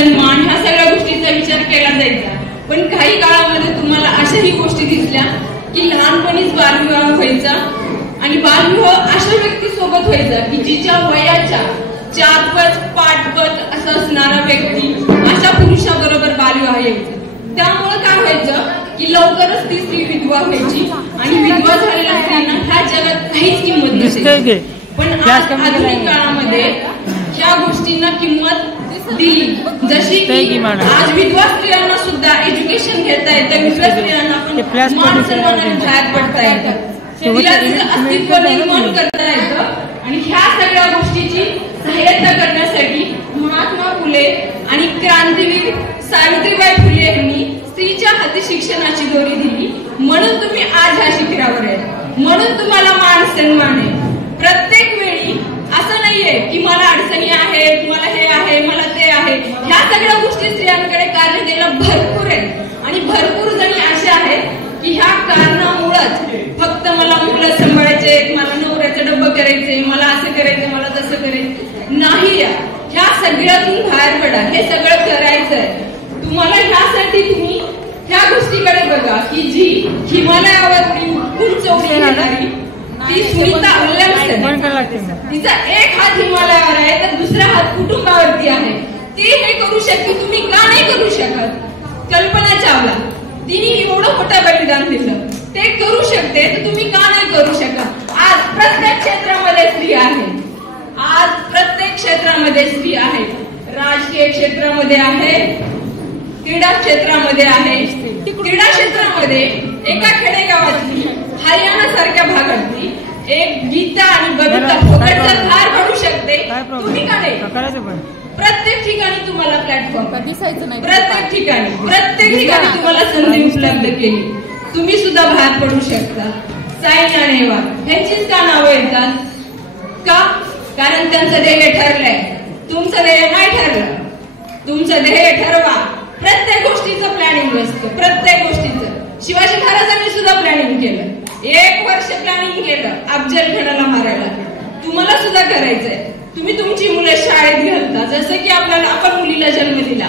सन्मान ह्या सगळ्या गोष्टींचा विचार केला जायचा। पण काही काळामध्ये तुम्हाला अशाही गोष्टी दिसल्या की लहानपणीच बालविवाह व्हायचा आणि बालविवाह अशा व्यक्तीसोबत व्हायचा की जिच्या वयाच्या 4 पाठपत असं असणारा व्यक्ती अशा पुरुषाबरोबर बालविवाह यायचा। त्यामुळे काय व्हायचं की लवकरच ती स्त्री विधवा व्हायची आणि विधवा झालेल्या स्त्रींना ह्या जगात काहीच किंमत नसायची। पण आज आधुनिक काळामध्ये ह्या गोष्टींना किंमत दिली, जशी की आज विधवा स्त्रियांना सुद्धा एज्युकेशन घेता येतं, विधवा स्त्रियांना पण मान सन्मानाने बाहेर पडता येतं, तिला तिचं अस्तित्व निर्माण करता येतं। आणि ह्या सगळ्या गोष्टीची सहाय्यता करण्यासाठी महात्मा फुले आणि क्रांतीवीर सावित्रीबाई फुले यांनी स्त्रीच्या हाती शिक्षणाची दोरी दिली, म्हणून तुम्ही आज ह्या शिखरावर आहे, म्हणून तुम्हाला मान सन्मान आहे। प्रत्येक वेळी असं नाहीये की मला अडचणी आहेत, मला हे आहे, मला ते आहे, ह्या सगळ्या गोष्टी स्त्रियांकडे कार्य केलं भरपूर आहेत आणि भरपूर जणी अशा आहेत की ह्या कारणामुळेच फक्त मला मुलं सांभाळायचे, मला नवऱ्याचं डब्बं करायचे, मला असं करायचं, मला तसं करायचं नाही। ह्या सगळ्यातून बाहेर पडा, हे सगळं करायचंय तुम्हाला। ह्यासाठी तुम्ही ह्या गोष्टीकडे बघा की जी हिमालयावरती उंच उडी घेणारी ती सुनीता विल्यम्सन, तिचा एक हात हिमालयावर आहे तर दुसरा हात कुटुंबावरती आहे। ती हे करू शकते, तुम्ही का नाही करू शकत? कल्पना चावला तिने एवढं मोठं बलिदान दिलं, ते करू शकते तर तुम्ही का नाही करू शकत? आज प्रत्येक क्षेत्रामध्ये स्त्री आहे, आज प्रत्येक क्षेत्रामध्ये स्त्री आहे, राजकीय क्षेत्रामध्ये आहे, क्रीडा क्षेत्रामध्ये आहे। क्रीडा क्षेत्रामध्ये एका खेडेगावातली हरियाणा सारख्या भागातली एक गीता आणि बबिता फोगट जर बाहेर पडू शकते, तुम्ही का नाही? प्रत्येक ठिकाणी तुम्हाला प्लॅटफॉर्म दिसायचं नाही, प्रत्येक ठिकाणी तुम्हाला संधी उपलब्ध केली, तुम्ही सुद्धा बाहेर पडू शकता। सायना नेहवाल ह्यांचीच का नावं येतात? का? कारण त्यांचं ध्येय ठरलंय, तुमचं ध्येय नाही ठरलं। तुमचं ध्येय ठरवा, प्रत्येक गोष्टीचं प्लॅनिंग असतं, प्रत्येक गोष्टीचं। शिवाजी महाराजांनी सुद्धा प्लॅनिंग केलं, 1 वर्ष प्लॅनिंग केलं अफजल खानाला मारायला, तुम्हाला सुद्धा करायचंय। तुम्ही तुमची मुलं शाळेत घालता, जसं की आपण मुलीला जन्म दिला,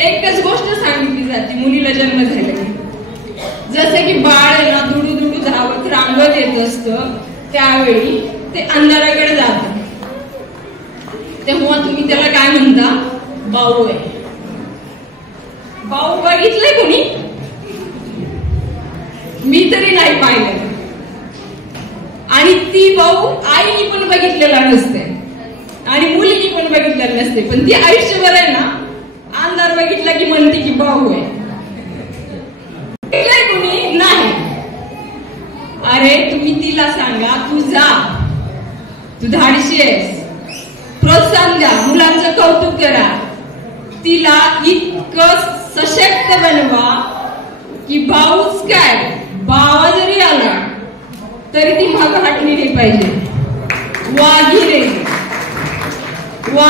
एकच गोष्ट सांगितली जाते मुलीला जन्म झाला की जसं की बाळ ना दुडू दुडू धावत रांगत येत असतं, त्यावेळी ते अंधाराकडे जात, तेव्हा तुम्ही त्याला काय म्हणता? बाऊ आहे। बाऊ बघितलंय कोणी? मी तरी नाही पाहिलं, आणि ती बाऊ आईनी पण बघितलेला नसते आणि मुलीनी पण बघितलेलं नसते, पण ती आयुष्यभर आहे ना अंधार बघितला की म्हणते की बाऊ आहे। कोणी नाही। अरे तुम्ही तिला सांगा, तू जा, तू धाडशी आहेस, प्रोत्साहन द्या, मुलांचं कौतुक करा, तिला इतकं सशक्त बनवा की भाऊच काय, बावा जरी आला तरी ती मागं हटली नाही पाहिजे, वाघीण